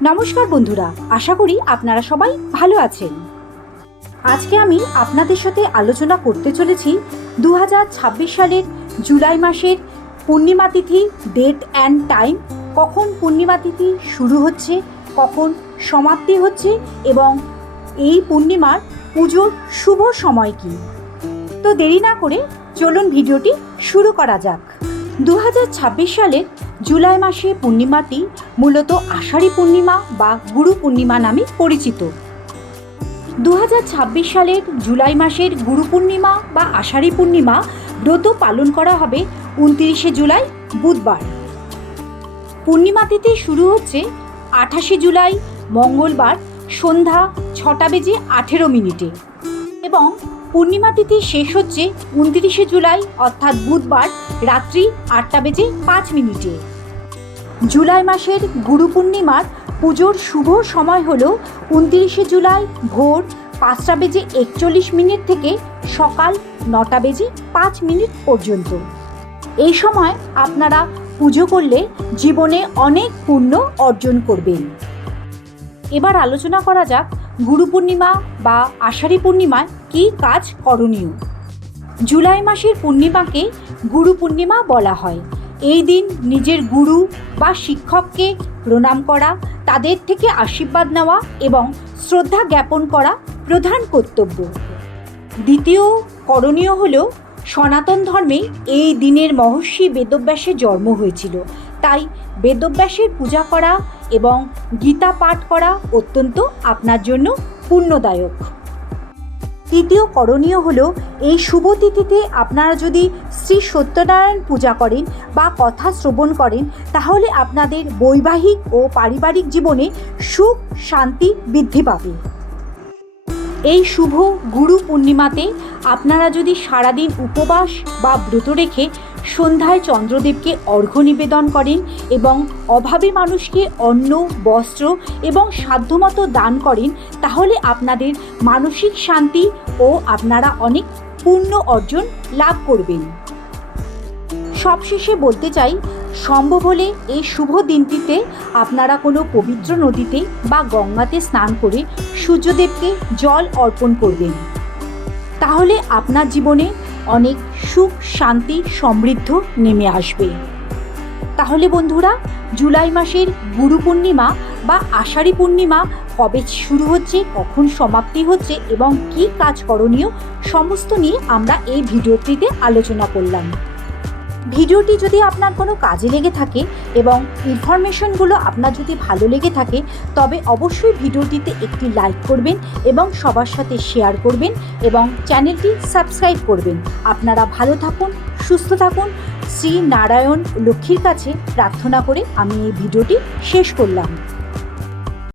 নমস্কার বন্ধুরা, আশা করি আপনারা সবাই ভালো আছেন। আজকে আমি আপনাদের সাথে আলোচনা করতে চলেছি 2026 সালের জুলাই মাসের পূর্ণিমা তিথি ডেট অ্যান্ড টাইম, কখন পূর্ণিমা তিথি শুরু হচ্ছে, কখন সমাপ্তি হচ্ছে এবং এই পূর্ণিমার পুজোর শুভ সময় কী। তো দেরি না করে চলুন ভিডিওটি শুরু করা যাক। 2026 সালের জুলাই মাসে পূর্ণিমাটি মূলত আষাঢ়ী পূর্ণিমা বা গুরু পূর্ণিমা নামে পরিচিত। 2026 সালের জুলাই মাসের গুরু পূর্ণিমা বা আষাঢ়ী পূর্ণিমা ব্রত পালন করা হবে 29শে জুলাই বুধবার। পূর্ণিমা তিথি শুরু হচ্ছে 28শে জুলাই মঙ্গলবার সন্ধ্যা 6:18 এবং পূর্ণিমা তিথি শেষ হচ্ছে 29শে জুলাই অর্থাৎ বুধবার রাত্রি 8:05। জুলাই মাসের গুরু পূর্ণিমার পুজোর শুভ সময় হল 29শে জুলাই ভোর 5:41 থেকে সকাল 9:05 পর্যন্ত। এই সময় আপনারা পুজো করলে জীবনে অনেক পুণ্য অর্জন করবেন। এবার আলোচনা করা যাক গুরু পূর্ণিমা বা আষাঢ়ী পূর্ণিমায় কী কাজ করণীয়। জুলাই মাসের পূর্ণিমাকে গুরু পূর্ণিমা বলা হয়। এই দিন নিজের গুরু বা শিক্ষককে প্রণাম করা, তাদের থেকে আশীর্বাদ নেওয়া এবং শ্রদ্ধা জ্ঞাপন করা প্রধান কর্তব্য। দ্বিতীয় করণীয় হল, সনাতন ধর্মে এই দিনের মহর্ষি বেদব্যাসের জন্ম হয়েছিল, তাই বেদব্যাসের পূজা করা এবং গীতা পাঠ করা অত্যন্ত আপনার জন্য পুণ্যদায়ক। তৃতীয় করণীয় হলো, এই শুভ তিথিতে আপনারা যদি শ্রী সত্যনারায়ণ পূজা করেন বা কথা শ্রবণ করেন, তাহলে আপনাদের বৈবাহিক ও পারিবারিক জীবনে সুখ শান্তি বৃদ্ধি পাবে। এই শুভ গুরু পূর্ণিমাতে আপনারা যদি সারাদিন উপবাস বা ব্রত রেখে সন্ধ্যায় চন্দ্রদেবকে অর্ঘ্য নিবেদন করেন এবং অভাবী মানুষকে অন্ন বস্ত্র এবং সাধ্যমতো দান করেন, তাহলে আপনাদের মানসিক শান্তি ও আপনারা অনেক পুণ্য অর্জন লাভ করবেন। সবশেষে বলতে চাই, সম্ভব হলে এই শুভ দিনটিতে আপনারা কোনো পবিত্র নদীতে বা গঙ্গাতে স্নান করে সূর্যদেবকে জল অর্পণ করবেন। তাহলে আপনার জীবনে অনেক সুখ শান্তি সমৃদ্ধ নেমে আসবে। তাহলে বন্ধুরা, জুলাই মাসের গুরু পূর্ণিমা বা আষাঢ়ী পূর্ণিমা কবে শুরু হচ্ছে, কখন সমাপ্তি হচ্ছে এবং কী কাজ করণীয়, সমস্ত নিয়ে আমরা এই ভিডিওটিতে আলোচনা করলাম। ভিডিওটি যদি আপনার কোনো কাজে লেগে থাকে এবং ইনফরমেশনগুলো আপনার যদি ভালো লেগে থাকে, তবে অবশ্যই ভিডিওটিতে একটি লাইক করবেন এবং সবার সাথে শেয়ার করবেন এবং চ্যানেলটি সাবস্ক্রাইব করবেন। আপনারা ভালো থাকুন, সুস্থ থাকুন। শ্রী নারায়ণ লক্ষ্মীর কাছে প্রার্থনা করে আমি এই ভিডিওটি শেষ করলাম।